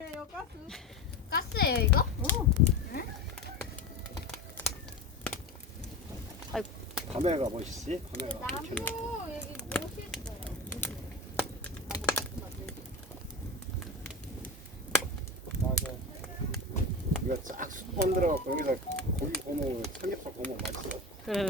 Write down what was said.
이거 가스. 가스예요 이거? 밤에가 멋있지? 밤에가 나무 이렇게 여기 이렇게 있어요. 맞아. 이거 쫙 쑥 만들어갖고 여기다 고기 구워 먹으면 삼겹살 구워 먹으면 맛있어. 그래.